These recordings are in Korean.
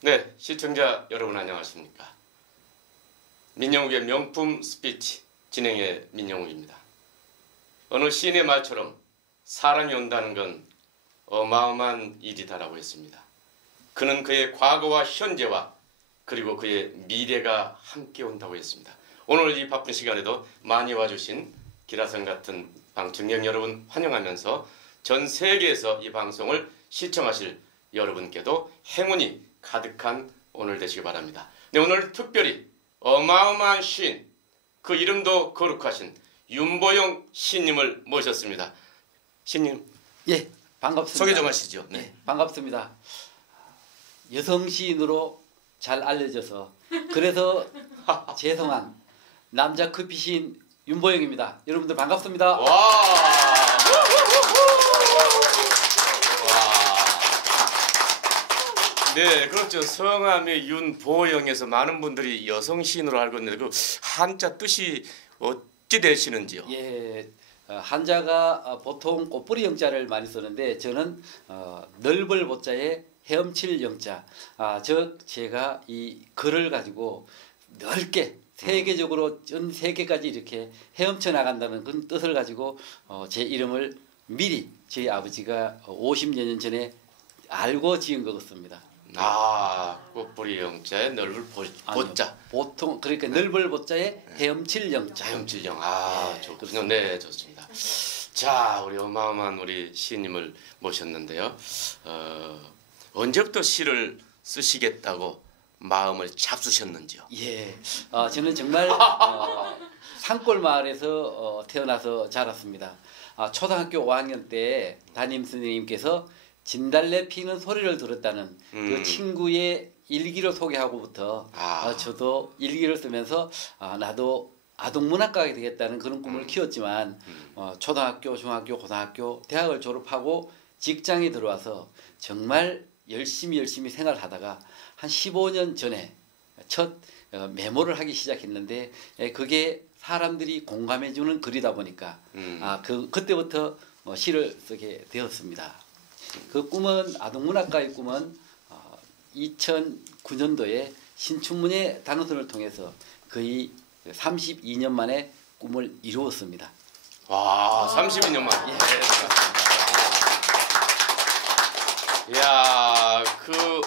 네, 시청자 여러분 안녕하십니까? 민영욱의 명품 스피치 진행의 민영욱입니다. 어느 시인의 말처럼 사람이 온다는 건 어마어마한 일이다라고 했습니다. 그는 그의 과거와 현재와 그리고 그의 미래가 함께 온다고 했습니다. 오늘 이 바쁜 시간에도 많이 와주신 기라성 같은 방청객 여러분 환영하면서 전 세계에서 이 방송을 시청하실 여러분께도 행운이 가득한 오늘 되시기 바랍니다. 네, 오늘 특별히 어마어마한 시인, 그 이름도 거룩하신 윤보영 시인님을 모셨습니다. 시인님 예, 반갑습니다. 소개 좀 하시죠. 네. 예, 반갑습니다. 여성 시인으로 잘 알려져서 그래서 죄송한 남자 커피 시인 윤보영입니다. 여러분들 반갑습니다. 와. 와. 네, 그렇죠. 성함이 윤보영에서 많은 분들이 여성 시인으로 알고 있는데 그 한자 뜻이 어찌 되시는지요? 예, 어, 한자가 어, 보통 꽃뿌리 영자를 많이 쓰는데 저는 어, 넓을 보자에 헤엄칠 영자. 아, 즉 제가 이 글을 가지고 넓게 세계적으로 전 세계까지 이렇게 헤엄쳐 나간다는 그런 뜻을 가지고 어, 제 이름을 미리 저희 아버지가 50여 년 전에 알고 지은 것 같습니다. 아, 꽃뿌리 영자에 넓을 보, 보자. 보통 그러니까 넓을 보자에 헤엄칠 영자. 자연질령. 아, 네, 좋군요. 네, 좋습니다. 자, 우리 어마어마한 우리 시인님을 모셨는데요. 어, 언제부터 시를 쓰시겠다고 마음을 잡수셨는지요? 예, 어, 저는 정말 어, 산골 마을에서 어, 태어나서 자랐습니다. 아, 초등학교 5학년 때 담임 선생님께서 진달래 피는 소리를 들었다는 음. 그 친구의 일기를 소개하고부터 아. 어, 저도 일기를 쓰면서 아, 나도 아동문학가가 되겠다는 그런 꿈을 키웠지만 어, 초등학교, 중학교, 고등학교, 대학을 졸업하고 직장에 들어와서 정말 열심히 열심히 생활하다가 한 15년 전에 첫 어, 메모를 하기 시작했는데 에, 그게 사람들이 공감해주는 글이다 보니까 음. 아 그 그때부터 어, 시를 쓰게 되었습니다. 그 꿈은 아동문학가의 꿈은 어, 2009년도에 신춘문예 단원선을 통해서 거의 32년 만에 꿈을 이루었습니다. 와, 32년 만. 예. 야, 그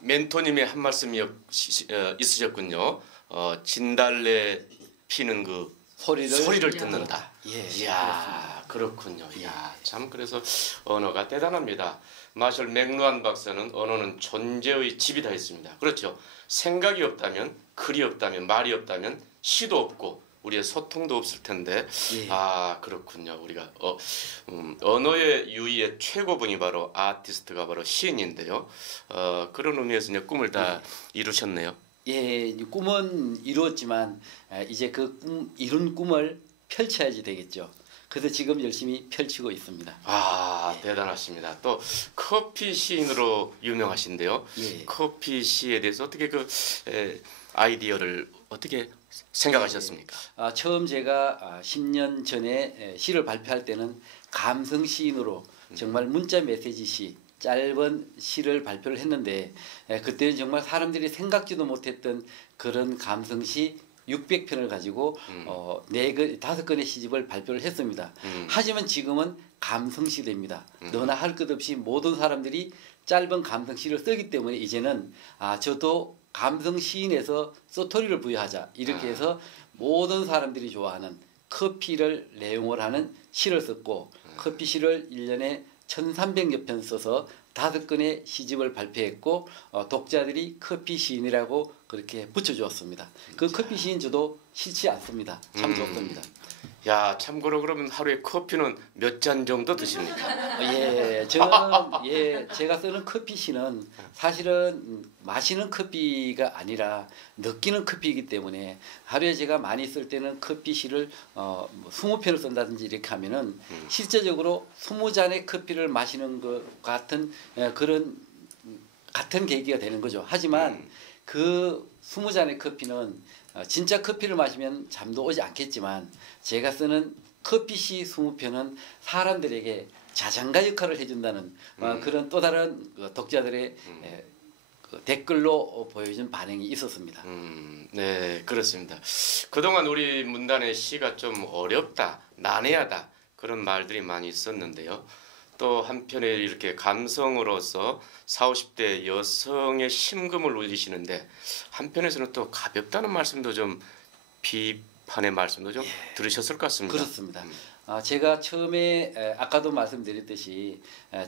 멘토님의 한 말씀이 어, 있으셨군요. 어, 진달래 피는 그 소리를 소리를 듣는다. 예, 이야, 그렇군요. 이야, 참 그래서 언어가 대단합니다. 마셜 맥루안 박사는 언어는 존재의 집이다 했습니다. 그렇죠. 생각이 없다면 글이 없다면 말이 없다면 시도 없고 우리의 소통도 없을 텐데 예. 아 그렇군요. 우리가 어, 음, 언어의 유의의 최고분이 바로 아티스트가 바로 시인인데요. 어, 그런 의미에서 이제 꿈을 다 이루셨네요. 예, 이 꿈은 이루었지만 아, 이제 그 꿈 이룬 꿈을 펼쳐야지 되겠죠. 그래서 지금 열심히 펼치고 있습니다. 아 대단하십니다. 또 커피 시인으로 유명하신데요. 예. 커피 시에 대해서 어떻게 그 에, 아이디어를 어떻게 생각하셨습니까? 아, 처음 제가 아, 10년 전에 에, 시를 발표할 때는 감성 시인으로 정말 문자 메시지 시 짧은 시를 발표를 했는데 에, 그때는 정말 사람들이 생각지도 못했던 그런 감성시 600편을 가지고 어, 네 그, 다섯 건의 시집을 발표를 했습니다. 음. 하지만 지금은 감성 시대입니다. 너나 할 것 없이 모든 사람들이 짧은 감성 시를 쓰기 때문에 이제는 아 저도 감성 시인에서 소토리를 부여하자 이렇게 해서 모든 사람들이 좋아하는 커피를 내용을 하는 시를 썼고 커피 시를 1년에 1300여 편 써서 다섯 건의 시집을 발표했고 어, 독자들이 커피 시인이라고 그렇게 붙여주었습니다. 그 커피 시인 저도 싫지 않습니다. 참 음. 좋습니다. 야 참고로 그러면 하루에 커피는 몇 잔 정도 드십니까? 예, 저는 예 제가 쓰는 커피 시는 사실은 음, 마시는 커피가 아니라 느끼는 커피이기 때문에 하루에 제가 많이 쓸 때는 커피 시를 어, 뭐 20편을 쓴다든지 이렇게 하면은 실제적으로 20잔의 커피를 마시는 것 같은 예, 그런 음, 같은 계기가 되는 거죠. 하지만 그 20잔의 커피는 어, 진짜 커피를 마시면 잠도 오지 않겠지만 제가 쓰는 커피시 20편은 사람들에게 자장가 역할을 해준다는 어, 그런 또 다른 그 독자들의 에, 그 댓글로 보여준 반응이 있었습니다. 음, 네, 그렇습니다. 그동안 우리 문단의 시가 좀 어렵다, 난해하다 그런 말들이 많이 있었는데요. 또 한편에 이렇게 감성으로서 40, 50대 여성의 심금을 울리시는데 한편에서는 또 가볍다는 말씀도 좀 비판의 말씀도 좀 들으셨을 것 같습니다. 예. 그렇습니다. 아, 제가 처음에 에, 아까도 말씀드렸듯이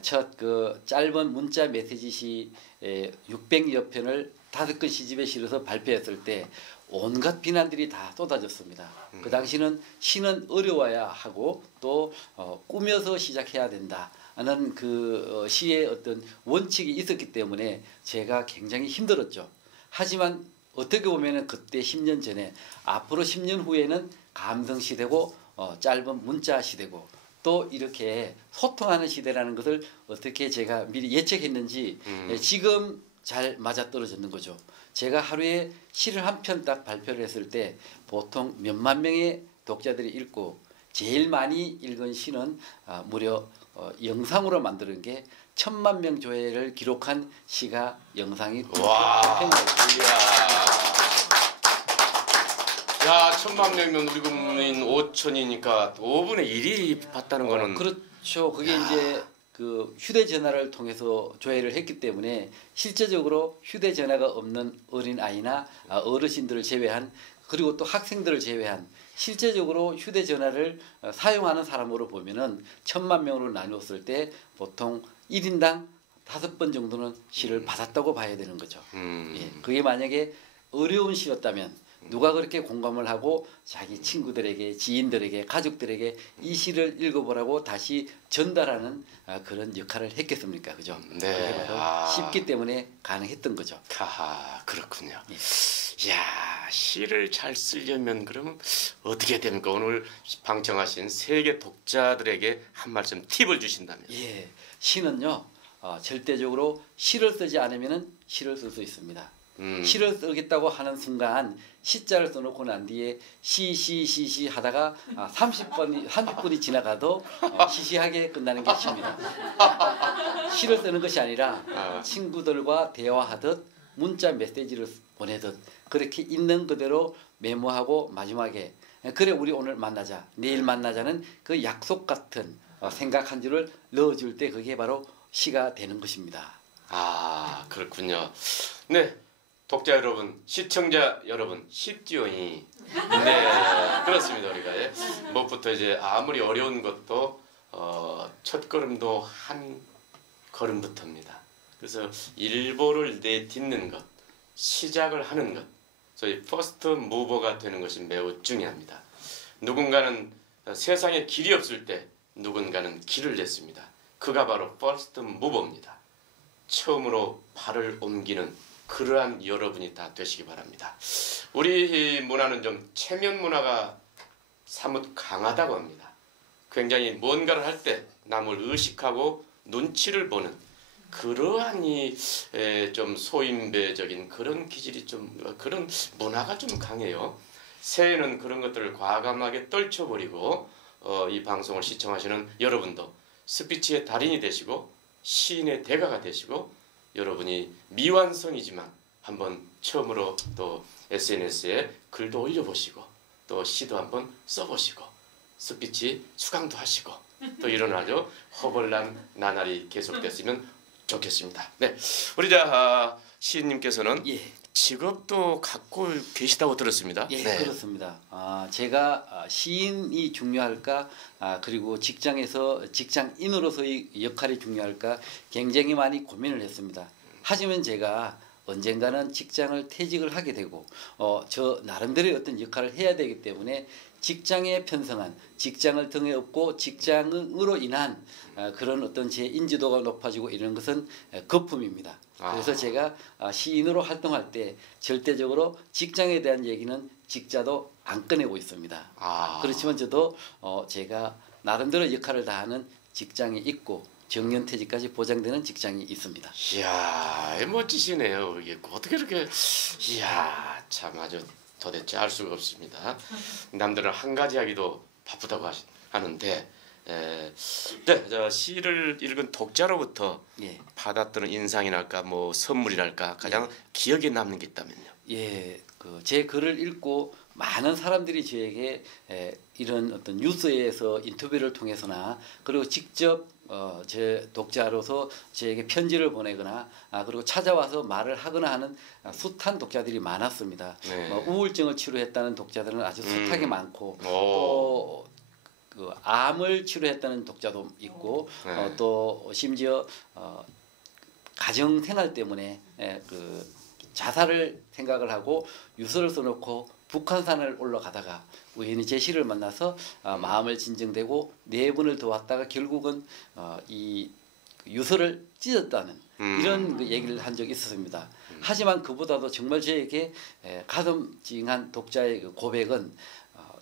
첫 그 짧은 문자 메시지시 600여 편을 다섯 건 시집에 실어서 발표했을 때 온갖 비난들이 다 쏟아졌습니다. 음. 그 당시는 시는 어려워야 하고 또 어, 꾸며서 시작해야 된다. 하는 그 어, 시의 어떤 원칙이 있었기 때문에 제가 굉장히 힘들었죠. 하지만 어떻게 보면은 그때 10년 전에 앞으로 10년 후에는 감성 시대고 어, 짧은 문자 시대고 또 이렇게 소통하는 시대라는 것을 어떻게 제가 미리 예측했는지 음. 예, 지금 잘 맞아떨어졌는 거죠. 제가 하루에 시를 한 편 딱 발표를 했을 때 보통 몇만 명의 독자들이 읽고 제일 많이 읽은 시는 아, 무려 어, 영상으로 만드는 게 천만 명 조회를 기록한 시가 영상이 와. 야, 천만 명이면 우리 국민 5천이니까 5분의 1이 봤다는 거는 어, 그렇죠. 그게 이제 그 휴대전화를 통해서 조회를 했기 때문에 실제적으로 휴대전화가 없는 어린 아이나 아, 어르신들을 제외한 그리고 또 학생들을 제외한 실제적으로 휴대전화를 어, 사용하는 사람으로 보면은 천만 명으로 나누었을 때 보통 1인당 다섯 번 정도는 시를 받았다고 봐야 되는 거죠. 음. 예, 그게 만약에 어려운 시였다면 누가 그렇게 공감을 하고 자기 친구들에게 지인들에게 가족들에게 이 시를 읽어보라고 다시 전달하는 아, 그런 역할을 했겠습니까 그죠 네. 아. 쉽기 때문에 가능했던 거죠 하하, 그렇군요. 예. 야, 시를 잘 쓰려면 그러면 어떻게 됩니까? 오늘 방청하신 세계 독자들에게 한 말씀 팁을 주신다면. 예 시는요 어, 절대적으로 시를 쓰지 않으면은 시를 쓸 수 있습니다 음. 시를 쓰겠다고 하는 순간 시자를 써놓고 난 뒤에 시시시시 하다가 아, 30번이 30분이 지나가도 어, 시시하게 끝나는 게 시입니다. 시를 쓰는 것이 아니라 아. 친구들과 대화하듯 문자 메시지를 보내듯 그렇게 있는 그대로 메모하고 마지막에 그래 우리 오늘 만나자 내일 만나자는 그 약속 같은 어, 생각 한 줄을 넣어줄 때 그게 바로 시가 되는 것입니다. 아, 그렇군요. 네. 독자 여러분, 시청자 여러분, 시띠오이. 네, 그렇습니다. 우리가 예. 무엇부터 이제 아무리 어려운 것도 어, 첫 걸음도 한 걸음부터입니다. 그래서 일보를 내딛는 것, 시작을 하는 것, 저희 퍼스트 무버가 되는 것이 매우 중요합니다. 누군가는 세상에 길이 없을 때 누군가는 길을 냈습니다. 그가 바로 퍼스트 무버입니다. 처음으로 발을 옮기는 그러한 여러분이 다 되시기 바랍니다. 우리 문화는 좀 체면 문화가 사뭇 강하다고 합니다. 굉장히 뭔가를 할 때 남을 의식하고 눈치를 보는 그러한 이좀 소인배적인 그런 기질이 좀 그런 문화가 좀 강해요. 새해는 그런 것들을 과감하게 떨쳐버리고 어, 이 방송을 시청하시는 여러분도 스피치의 달인이 되시고 시인의 대가가 되시고 여러분이 미완성이지만 한번 처음으로 또 SNS에 글도 올려보시고 또 시도 한번 써보시고 스피치 수강도 하시고 또 이런 아주 허벌난 나날이 계속됐으면 좋겠습니다. 네, 우리 자 아, 시인님께서는 예. 직업도 갖고 계시다고 들었습니다. 예, 네. 그렇습니다. 아, 제가 아, 시인이 중요할까, 아, 그리고 직장에서 직장인으로서의 역할이 중요할까 굉장히 많이 고민을 했습니다. 하지만 제가 언젠가는 직장을 퇴직을 하게 되고, 어, 저 나름대로의 어떤 역할을 해야 되기 때문에 직장에 편성한 직장을 등에 업고 직장으로 인한 아, 그런 어떤 제 인지도가 높아지고 이런 것은 에, 거품입니다. 그래서 아. 제가 아, 시인으로 활동할 때 절대적으로 직장에 대한 얘기는 직자도 안 꺼내고 있습니다. 아, 그렇지만 저도 어, 제가 나름대로 역할을 다하는 직장이 있고 정년퇴직까지 보장되는 직장이 있습니다. 이야 멋지시네요. 이게 어떻게 이렇게 이야 참 아주 도대체 알 수가 없습니다. 남들은 한 가지 하기도 바쁘다고 하시, 하는데 에, 네, 저 시를 읽은 독자로부터 예. 받았던 인상이랄까 뭐 선물이랄까 가장 기억에 남는 게 있다면요. 예, 그 제 글을 읽고 많은 사람들이 저에게 에, 이런 어떤 뉴스에서 인터뷰를 통해서나 그리고 직접 어, 제 독자로서 저에게 편지를 보내거나 아, 그리고 찾아와서 말을 하거나 하는 아, 숱한 독자들이 많았습니다. 네. 뭐 우울증을 치료했다는 독자들은 아주 숱하게 음. 많고 오. 또 그 암을 치료했다는 독자도 있고 네. 어, 또 심지어 어, 가정 생활 때문에 예, 그 자살을 생각을 하고 유서를 써놓고 북한산을 올라가다가 우연히 제 시를 만나서 아, 마음을 진정되고 네 번을 도왔다가 결국은 어, 이 유서를 찢었다는 음. 이런 그 얘기를 한 적이 있었습니다. 하지만 그보다도 정말 저에게 에, 가슴 찡한 독자의 그 고백은 어,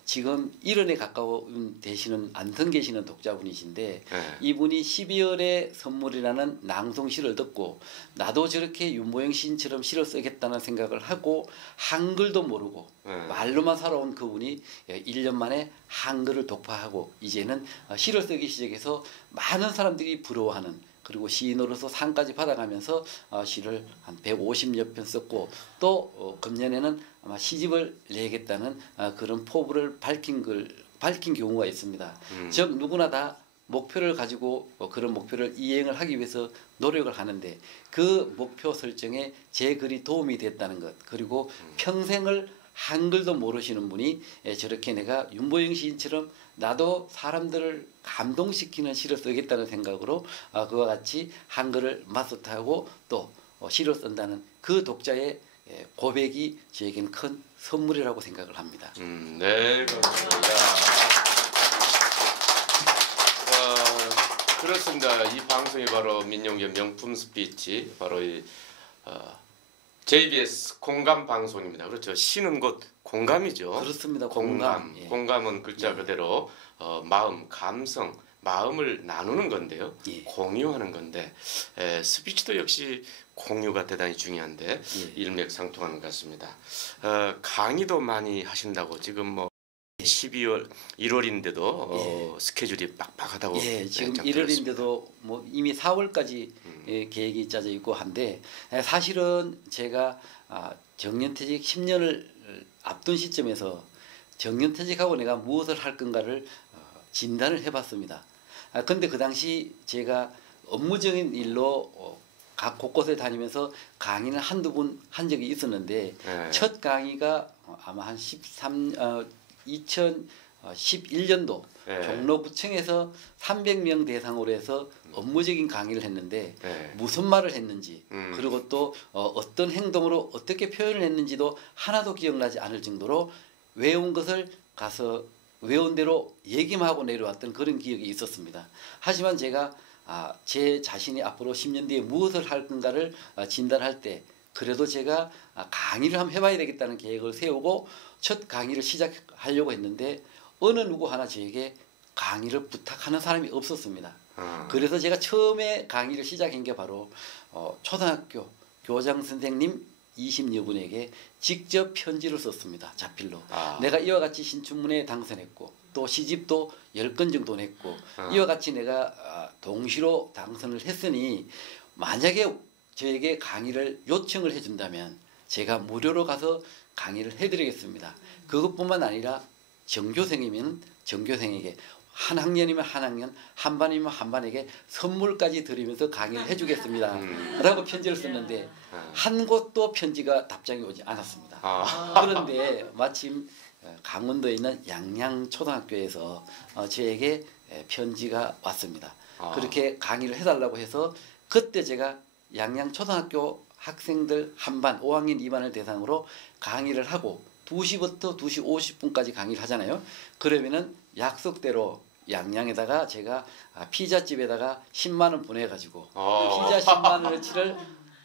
지금 1원에 가까운 되시는 안성 계시는 독자분이신데 네. 이분이 12월의 선물이라는 낭송시를 듣고 나도 저렇게 윤모영 시인처럼 시를 쓰겠다는 생각을 하고 한글도 모르고 네. 말로만 살아온 그분이 1년 만에 한글을 독파하고 이제는 어, 시를 쓰기 시작해서 많은 사람들이 부러워하는 그리고 시인으로서 상까지 받아가면서 어, 시를 한 150여 편 썼고 또 어, 금년에는 아마 시집을 내겠다는 어, 그런 포부를 밝힌 글 밝힌 경우가 있습니다. 음. 즉 누구나 다 목표를 가지고 어, 그런 목표를 이행을 하기 위해서 노력을 하는데 그 목표 설정에 제 글이 도움이 됐다는 것 그리고 평생을 한글도 모르시는 분이 예, 저렇게 내가 윤보영 시인처럼 나도 사람들을 감동시키는 시를 쓰겠다는 생각으로 아, 그와 같이 한글을 마스터하고 또 어, 시를 쓴다는 그 독자의 예, 고백이 저에게는 큰 선물이라고 생각을 합니다. 음, 네, 그렇습니다. 어, 그렇습니다. 이 방송이 바로 민영의 명품 스피치, 바로 이 어, JBS 공감 방송입니다. 그렇죠. 시는 곧 공감이죠. 그렇습니다. 공감. 공감. 예. 공감은 글자 예. 그대로 어, 마음, 감성, 마음을 나누는 건데요. 예. 공유하는 건데 에, 스피치도 역시 공유가 대단히 중요한데 예. 일맥상통하는 것 같습니다. 어, 강의도 많이 하신다고 지금 뭐 12월 1월인데도 어, 스케줄이 빡빡하다고 예, 지금 네, 들었습니다. 1월인데도 뭐 이미 4월까지 음. 예, 계획이 짜져 있고 한데 예, 사실은 제가 아, 정년퇴직 10년을 앞둔 시점에서 정년퇴직하고 내가 무엇을 할 건가를 어, 진단을 해봤습니다. 아, 근데 그 당시 제가 업무적인 일로 어, 각 곳곳에 다니면서 강의는 한두 분한 적이 있었는데 네. 첫 강의가 어, 아마 한 13, 어, 2011년도 네. 종로구청에서 300명 대상으로 해서 업무적인 강의를 했는데 네. 무슨 말을 했는지 음. 그리고 또 어, 떤 행동으로 어떻게 표현을 했는지도 하나도 기억나지 않을 정도로 외운 것을 가서 외운 대로 얘기만 하고 내려왔던 그런 기억이 있었습니다. 하지만 제가 아, 제 자신이 앞으로 10년 뒤에 무엇을 할 건가를 아, 진단할 때 그래도 제가 아, 강의를 한번 해봐야 되겠다는 계획을 세우고 첫 강의를 시작하려고 했는데 어느 누구 하나 저에게 강의를 부탁하는 사람이 없었습니다. 어. 그래서 제가 처음에 강의를 시작한 게 바로 어, 초등학교 교장 선생님 20여 분에게 직접 편지를 썼습니다. 자필로. 아. 내가 이와 같이 신춘문에 당선했고 또 시집도 10건 정도 냈고 아. 이와 같이 내가 아, 동시로 당선을 했으니 만약에 저에게 강의를 요청을 해준다면 제가 무료로 가서 강의를 해드리겠습니다. 그것뿐만 아니라 정교생이면 정교생에게 한 학년이면 한 학년, 한 반이면 한 반에게 선물까지 드리면서 강의를 해주겠습니다. 음. 라고 편지를 썼는데 아. 한 곳도 편지가 답장이 오지 않았습니다. 아. 그런데 마침 어, 강원도에 있는 양양초등학교에서 어, 저에게 에, 편지가 왔습니다. 아. 그렇게 강의를 해달라고 해서 그때 제가 양양초등학교 학생들 한 반, 5학년 2반을 대상으로 강의를 하고 2시부터 2시 50분까지 강의를 하잖아요. 그러면은 약속대로 양양에다가 제가 아, 피자집에다가 10만 원 보내가지고 어. 피자 10만 원어치를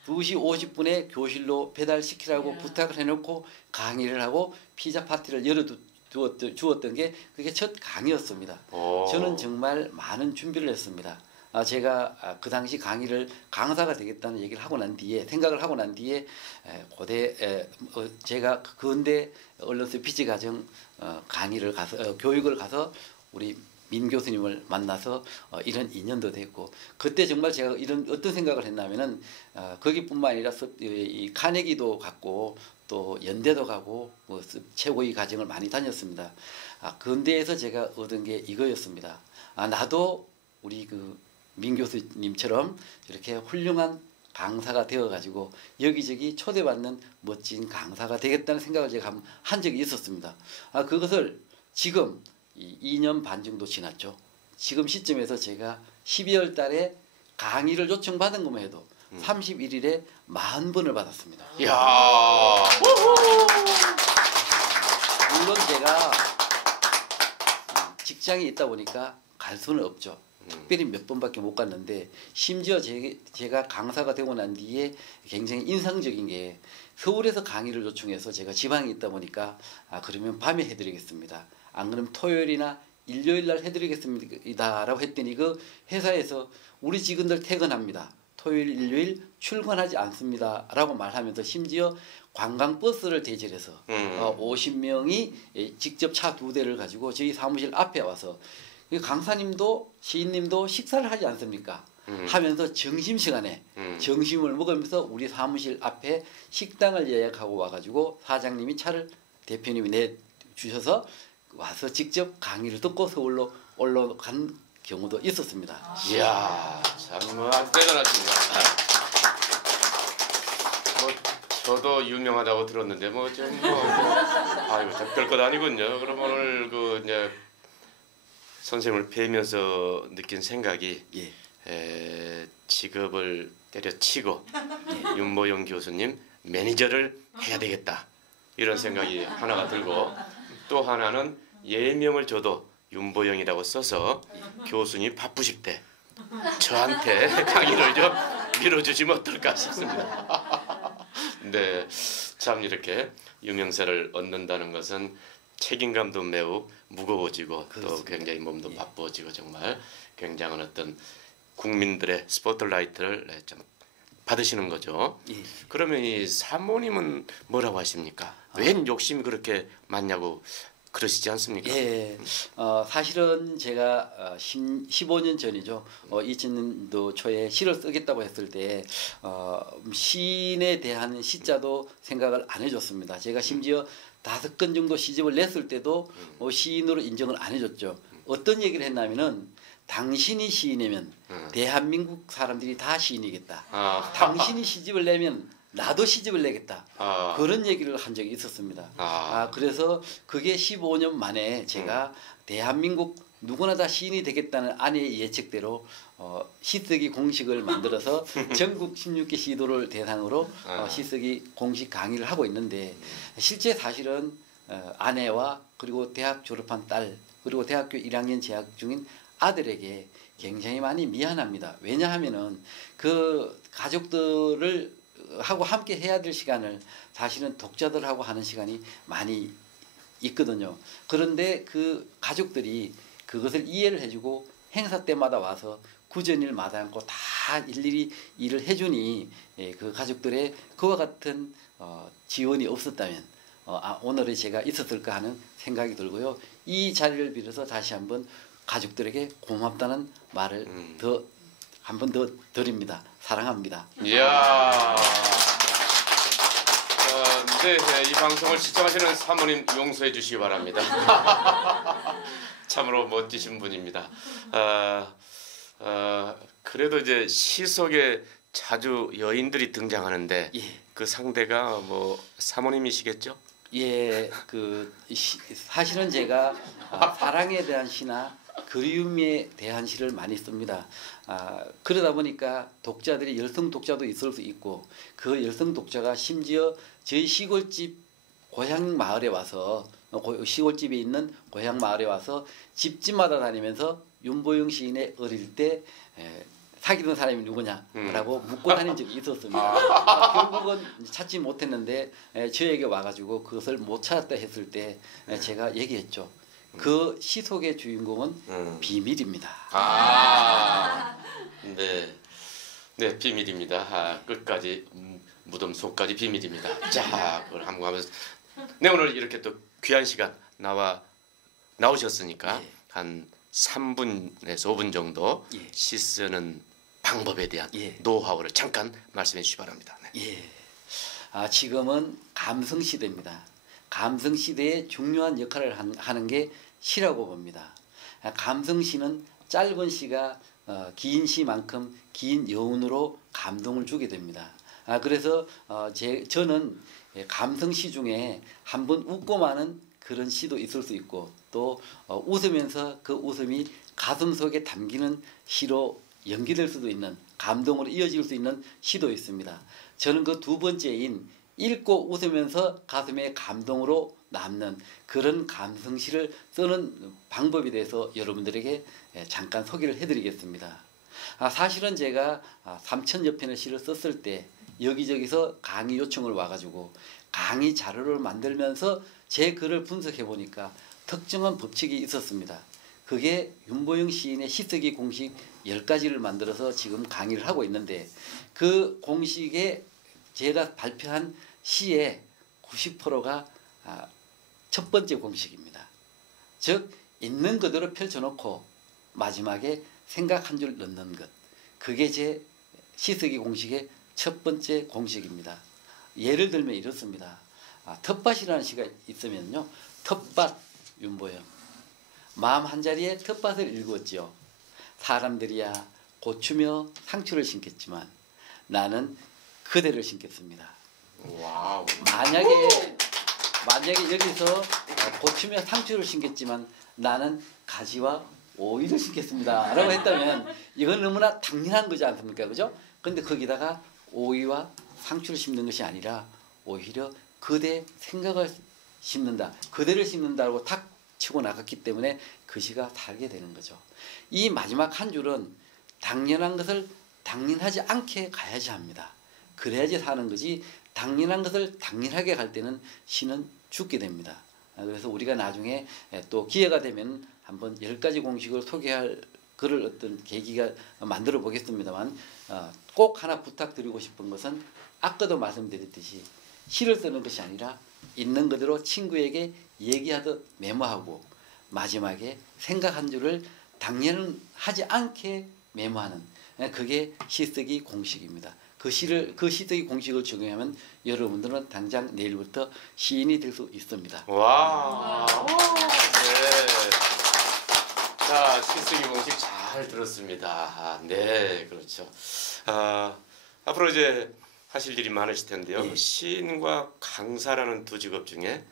2시 50분에 교실로 배달시키라고 부탁을 해놓고 강의를 하고 피자 파티를 열어두었던 주었던 게 그게 첫 강의였습니다. 오. 저는 정말 많은 준비를 했습니다. 아, 제가 아, 그 당시 강의를 강사가 되겠다는 얘기를 하고 난 뒤에 생각을 하고 난 뒤에 에, 고대 에, 어, 제가 근대 언론 스피치 과정 어, 강의를 가서 어, 교육을 가서 우리 민 교수님을 만나서 어, 이런 인연도 됐고 그때 정말 제가 이런 어떤 생각을 했냐면은 어, 거기뿐만 아니라 서- 이, 이 카네기도 갔고 또 연대도 가고 뭐 스- 최고의 과정을 많이 다녔습니다. 아, 근데에서 제가 얻은 게 이거였습니다. 아, 나도 우리 그 민 교수님처럼 이렇게 훌륭한 강사가 되어가지고 여기저기 초대받는 멋진 강사가 되겠다는 생각을 제가 한- 한 적이 있었습니다. 아, 그것을 지금 이 2년 반 정도 지났죠. 지금 시점에서 제가 12월 달에 강의를 요청받은 것만 해도 31일에 40번을 받았습니다. 이야. 물론 제가 음, 직장에 있다 보니까 갈 수는 없죠. 특별히 몇 번밖에 못 갔는데 심지어 제, 제가 강사가 되고 난 뒤에 굉장히 인상적인 게 서울에서 강의를 요청해서 제가 지방에 있다 보니까 아 그러면 밤에 해드리겠습니다. 안 그러면 토요일이나 일요일 날 해드리겠습니다라고 했더니 그 회사에서 우리 직원들 퇴근합니다. 토요일 일요일 출근하지 않습니다라고 말하면서 심지어 관광버스를 대절해서 음. 어, 50명이 직접 차 두 대를 가지고 저희 사무실 앞에 와서 이 강사님도 시인님도 식사를 하지 않습니까? 음. 하면서 점심 시간에 음. 점심을 먹으면서 우리 사무실 앞에 식당을 예약하고 와가지고 사장님이 차를 대표님이 내 주셔서 와서 직접 강의를 듣고 서울로 올라간 경우도 있었습니다. 이야, 정말 대단하십니다. 뭐 저도 유명하다고 들었는데 뭐좀뭐 아이고 저 별것 아니군요. 그럼 오늘 그 이제 선생님을 뵈면서 느낀 생각이 예. 에, 직업을 때려치고 윤모영 교수님 매니저를 해야 되겠다 이런 생각이 하나가 들고 또 하나는 예명을 줘도 윤보영이라고 써서 교수님 바쁘실 때 저한테 강의를 좀 밀어주시면 어떨까 싶습니다. 네, 참 이렇게 유명세를 얻는다는 것은 책임감도 매우 무거워지고 또 그렇습니다. 굉장히 몸도 예. 바빠지고 정말 굉장한 어떤 국민들의 스포트라이트를 네, 좀 받으시는 거죠. 예. 그러면 이 사모님은 뭐라고 하십니까? 웬 욕심이 그렇게 많냐고 그러시지 않습니까? 예, 어, 사실은 제가 어, 10, 15년 전이죠. 어, 2000년도 초에 시를 쓰겠다고 했을 때 어, 시인에 대한 시자도 생각을 안 해줬습니다. 제가 심지어 다섯 건 정도 시집을 냈을 때도 어, 시인으로 인정을 안 해줬죠. 어떤 얘기를 했냐면은 당신이 시인이면 음. 대한민국 사람들이 다 시인이겠다. 아, 당신이 시집을 내면 나도 시집을 내겠다. 아, 그런 얘기를 한 적이 있었습니다. 아. 아, 그래서 그게 15년 만에 제가 대한민국 누구나 다 시인이 되겠다는 아내의 예측대로 어, 시쓰기 공식을 만들어서 전국 16개 시도를 대상으로 어, 아. 시쓰기 공식 강의를 하고 있는데 실제 사실은 어, 아내와 그리고 대학 졸업한 딸 그리고 대학교 1학년 재학 중인 아들에게 굉장히 많이 미안합니다. 왜냐하면은 그 가족들을 하고 함께 해야 될 시간을 사실은 독자들하고 하는 시간이 많이 있거든요. 그런데 그 가족들이 그것을 이해를 해주고 행사 때마다 와서 구전일 마다 않고 다 일일이 일을 해주니 예, 그 가족들의 그와 같은 어, 지원이 없었다면 어, 아, 오늘의 제가 있었을까 하는 생각이 들고요. 이 자리를 빌어서 다시 한번 가족들에게 고맙다는 말을 음. 더 한 번 더 드립니다. 사랑합니다. 이야. 어, 네, 네, 이 방송을 시청하시는 사모님 용서해 주시기 바랍니다. 참으로 멋지신 분입니다. 아, 아, 그래도 이제 시 속에 자주 여인들이 등장하는데 예. 그 상대가 뭐 사모님이시겠죠? 예, 그 시, 사실은 제가 아, 사랑에 대한 시나 그리움에 대한 시를 많이 씁니다. 아, 그러다 보니까 독자들이 열성 독자도 있을 수 있고 그 열성 독자가 심지어 저희 시골집 고향 마을에 와서 어, 고- 시골집에 있는 고향 마을에 와서 집집마다 다니면서 윤보영 시인의 어릴 때 에, 사귀던 사람이 누구냐라고 묻고 다닌 적이 있었습니다. 아, 결국은 찾지 못했는데 에, 저에게 와가지고 그것을 못 찾았다 했을 때 에, 제가 얘기했죠. 그 시 속의 주인공은 음. 비밀입니다. 아, 네, 네 비밀입니다. 아, 끝까지 음, 무덤 속까지 비밀입니다. 자, 그걸 한번 하면서 네 오늘 이렇게 또 귀한 시간 나와 나오셨으니까 예. 한 3분에서 5분 정도 예. 씻는 방법에 대한 예. 노하우를 잠깐 말씀해 주시기 바랍니다. 네. 예. 아, 지금은 감성 시대입니다. 감성 시대에 중요한 역할을 한- 하는 게 시라고 봅니다. 아, 감성 시는 짧은 시가 어, 긴 시만큼 긴 여운으로 감동을 주게 됩니다. 아, 그래서 어, 제 저는 예, 감성 시 중에 한번 웃고 마는 그런 시도 있을 수 있고 또 어, 웃으면서 그 웃음이 가슴 속에 담기는 시로 연기될 수도 있는 감동으로 이어질 수 있는 시도 있습니다. 저는 그 두 번째인 읽고 웃으면서 가슴에 감동으로 남는 그런 감성시를 쓰는 방법에 대해서 여러분들에게 예, 잠깐 소개를 해드리겠습니다. 아, 사실은 제가 3천여 편의 시를 썼을 때 여기저기서 강의 요청을 와가지고 강의 자료를 만들면서 제 글을 분석해 보니까 특정한 법칙이 있었습니다. 그게 윤보영 시인의 시쓰기 공식 10가지를 만들어서 지금 강의를 하고 있는데 그 공식에 제가 발표한 시의 90%가 아, 첫 번째 공식입니다. 즉 있는 그대로 펼쳐놓고 마지막에 생각 한 줄 넣는 것. 그게 제 시쓰기 공식의 첫 번째 공식입니다. 예를 들면 이렇습니다. 아, 텃밭이라는 시가 있으면요. 텃밭 윤보영. 마음 한자리에 텃밭을 읽었지요. 사람들이야 고추며 상추를 심겠지만 나는 그대를 심겠습니다. 와우. 만약에 만약에 여기서 고추며 상추를 심겠지만 나는 가지와 오이를 심겠습니다 라고 했다면 이건 너무나 당연한 거지 않습니까, 그죠? 근데 거기다가 오이와 상추를 심는 것이 아니라 오히려 그대 생각을 심는다, 그대를 심는다고 탁 치고 나갔기 때문에 그 시가 살게 되는 거죠. 이 마지막 한 줄은 당연한 것을 당연하지 않게 가야지 합니다. 그래야지 사는 거지 당연한 것을 당연하게 갈 때는 시는 죽게 됩니다. 아, 그래서 우리가 나중에 또 기회가 되면 한번 열 가지 공식을 소개할 그럴 어떤 계기가 만들어 보겠습니다만 어, 꼭 하나 부탁드리고 싶은 것은 아까도 말씀드렸듯이 시를 쓰는 것이 아니라 있는 그대로 친구에게 얘기하듯 메모하고 마지막에 생각 한 줄을 당연하지 않게 메모하는 예, 그게 시쓰기 공식입니다. 그 시를 그 시쓰기 공식을 적용하면 여러분들은 당장 내일부터 시인이 될 수 있습니다. 와. 네. 자, 시쓰기 공식 잘 들었습니다. 아, 네, 그렇죠. 아, 앞으로 이제 하실 일이 많으실 텐데요. 예. 시인과 강사라는 두 직업 중에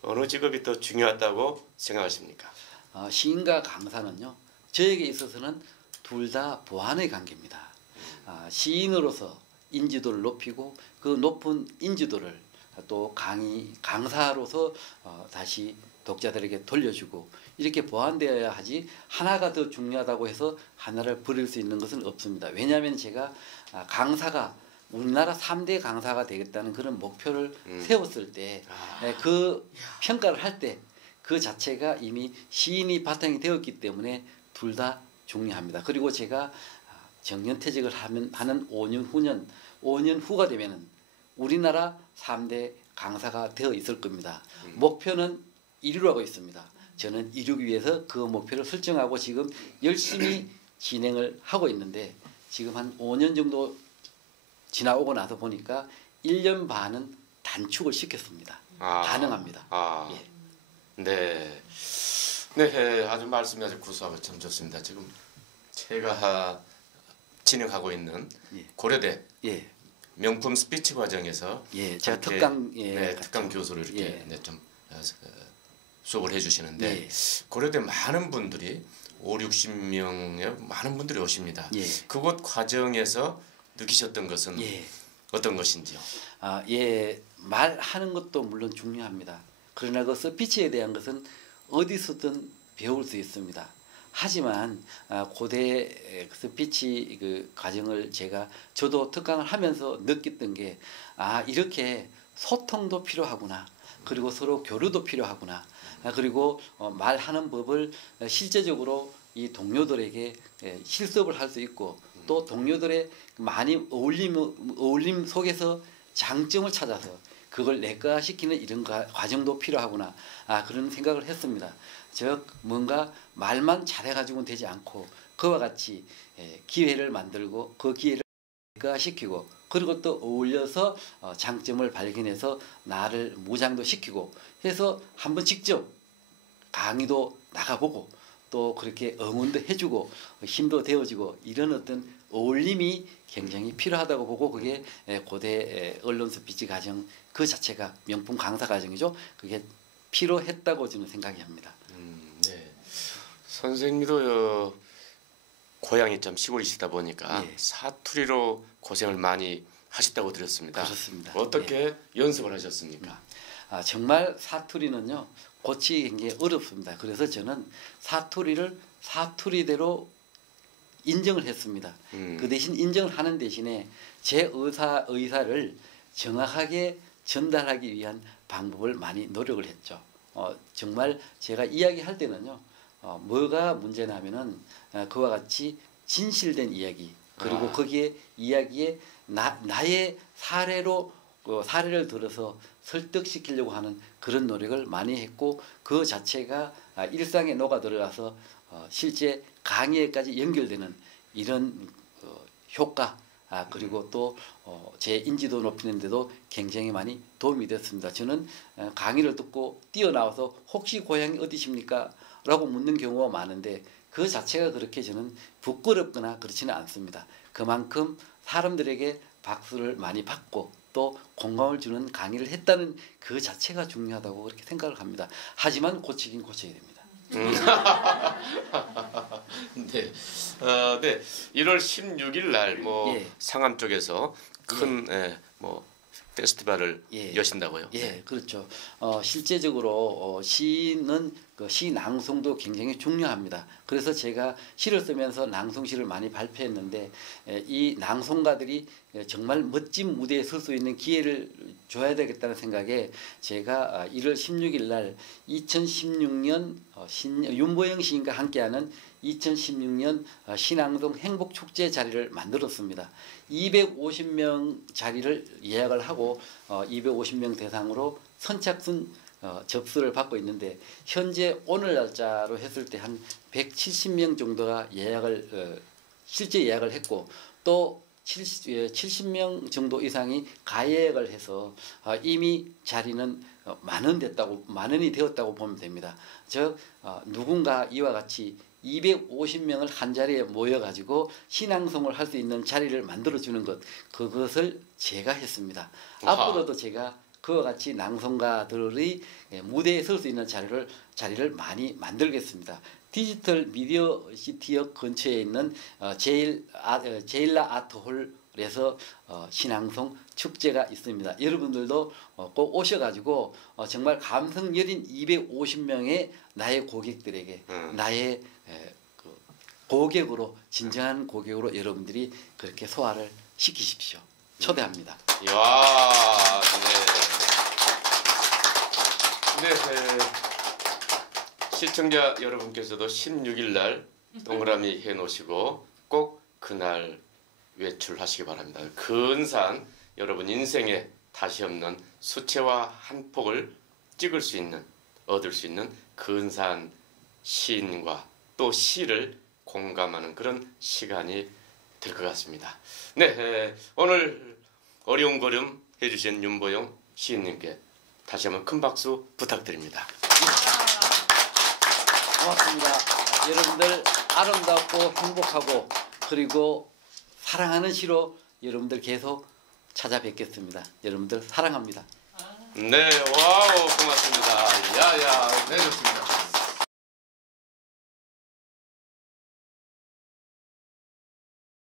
어느 직업이 더 중요하다고 생각하십니까? 어, 시인과 강사는요 저에게 있어서는 둘 다 보완의 관계입니다. 아, 시인으로서 인지도를 높이고 그 높은 인지도를 또 강의 강사로서 어, 다시 독자들에게 돌려주고 이렇게 보완되어야 하지 하나가 더 중요하다고 해서 하나를 버릴 수 있는 것은 없습니다. 왜냐하면 제가 아, 강사가 우리나라 3대 강사가 되겠다는 그런 목표를 음. 세웠을 때 아, 네, 그 평가를 할 때 그 자체가 이미 시인이 바탕이 되었기 때문에 둘 다 중요합니다. 그리고 제가 아, 정년퇴직을 하면 하는 5년 후년 5년 후가 되면은 우리나라 3대 강사가 되어 있을 겁니다. 음. 목표는 이루라고 있습니다. 저는 이루기 위해서 그 목표를 설정하고 지금 열심히 진행을 하고 있는데 지금 한 5년 정도 지나오고 나서 보니까 1년 반은 단축을 시켰습니다. 아, 가능합니다. 아, 예. 네. 네, 아주 말씀이 아주 구수하고 참 좋습니다. 지금 제가 진행하고 있는 예. 고려대 예. 명품 스피치 과정에서 예, 제가 특강 예, 네. 특강 교수로 이렇게 예. 네, 좀 어, 어, 수업을 해주시는데 예. 고려대 많은 분들이 5, 60명의 많은 분들이 오십니다. 예. 그곳 과정에서 느끼셨던 것은 예. 어떤 것인지요? 아, 예, 말하는 것도 물론 중요합니다. 그러나 그 스피치에 대한 것은 어디서든 배울 수 있습니다. 하지만 아, 고대 스피치 그 과정을 제가 저도 특강을 하면서 느꼈던 게 아, 이렇게 소통도 필요하구나. 그리고 서로 교류도 필요하구나. 아, 그리고 어, 말하는 법을 어, 실제적으로 이 동료들에게 예, 실습을 할 수 있고 또 동료들의 많이 어울림 어울림 속에서 장점을 찾아서 그걸 내과 시키는 이런 과- 과정도 필요하구나 아 그런 생각을 했습니다. 즉 뭔가 말만 잘해가지고는 되지 않고 그와 같이 예, 기회를 만들고 그 기회를 시키고 그리고 또 어울려서 어, 장점을 발견해서 나를 무장도 시키고 해서 한번 직접 강의도 나가보고 또 그렇게 응원도 해주고 힘도 되어지고 이런 어떤 어울림이 굉장히 필요하다고 보고 그게 에, 고대 에, 언론 스피치 과정 그 자체가 명품 강사 과정이죠. 그게 필요했다고 저는 생각이 합니다. 음, 네. 선생님도 어, 고향이 좀 시골이시다 보니까 예. 사투리로 고생을 많이 하셨다고 들었습니다. 그렇습니다. 어떻게 연습을 하셨습니까? 아, 정말 사투리는요 고치기 굉장히 어렵습니다. 그래서 저는 사투리를 사투리대로 인정을 했습니다. 음. 그 대신 인정을 하는 대신에 제 의사 의사를 정확하게 전달하기 위한 방법을 많이 노력을 했죠. 어, 정말 제가 이야기할 때는요, 어, 뭐가 문제냐면은 어, 그와 같이 진실된 이야기 그리고 아. 거기에 이야기에 나, 나의 사례로 그 사례를 들어서 설득시키려고 하는 그런 노력을 많이 했고 그 자체가 아, 일상에 녹아 들어가서 어, 실제 강의에까지 연결되는 이런 어, 효과 아, 그리고 또 어, 제 인지도 높이는 데도 굉장히 많이 도움이 됐습니다. 저는 어, 강의를 듣고 뛰어나와서 혹시 고향이 어디십니까? 라고 묻는 경우가 많은데 그 자체가 그렇게 저는 부끄럽거나 그렇지는 않습니다. 그만큼 사람들에게 박수를 많이 받고 또 공감을 주는 강의를 했다는 그 자체가 중요하다고 그렇게 생각을 합니다. 하지만 고치긴 고쳐야 됩니다. 네. 어, 네. 1월 16일 날뭐 예. 상암 쪽에서 큰 예, 뭐 페스티벌을 예. 여신다고요. 예, 그렇죠. 어, 실제적으로 어, 시는 그 시 낭송도 굉장히 중요합니다. 그래서 제가 시를 쓰면서 낭송시를 많이 발표했는데 에, 이 낭송가들이 에, 정말 멋진 무대에 설 수 있는 기회를 줘야 되겠다는 생각에 제가 아, 1월 16일 날 2016년 어, 신, 윤보영 시인과 함께하는 2016년 어, 신앙동 행복 축제 자리를 만들었습니다. 250명 자리를 예약을 하고 어, 250명 대상으로 선착순 어, 접수를 받고 있는데 현재 오늘 날짜로 했을 때 한 170명 정도가 예약을 어, 실제 예약을 했고 또 70, 예, 70명 정도 이상이 가예약을 해서 어, 이미 자리는 어, 만원 됐다고 만원이 되었다고 보면 됩니다. 즉 어, 누군가 이와 같이 250명을 한 자리에 모여가지고 신앙송을 할 수 있는 자리를 만들어주는 것 그것을 제가 했습니다. 우와. 앞으로도 제가 그와 같이 낭송가들의 예, 무대에 설 수 있는 자리를 자리를 많이 만들겠습니다. 디지털 미디어 시티역 근처에 있는 어, 제일 아, 어, 제일라 아트홀에서 어, 신앙송 축제가 있습니다. 여러분들도 어, 꼭 오셔가지고 어, 정말 감성 여린 250명의 나의 고객들에게 음. 나의 에, 그 고객으로 진정한 고객으로 여러분들이 그렇게 소화를 시키십시오. 초대합니다. 이야, 네. 네, 네. 시청자 여러분께서도 16일 날 동그라미 해 놓으시고 꼭 그날 외출하시기 바랍니다. 근산 여러분 인생에 다시 없는 수채화 한 폭을 찍을 수 있는 얻을 수 있는 근사한 시인과 또 시를 공감하는 그런 시간이 될 것 같습니다. 네, 에, 오늘 어려운 걸음 해주신 윤보영 시인님께 다시 한번 큰 박수 부탁드립니다. 고맙습니다. 여러분들 아름답고 행복하고 그리고 사랑하는 시로 여러분들 계속 찾아뵙겠습니다. 여러분들 사랑합니다. 네, 와우, 고맙습니다. 야야, 네, 좋습니다.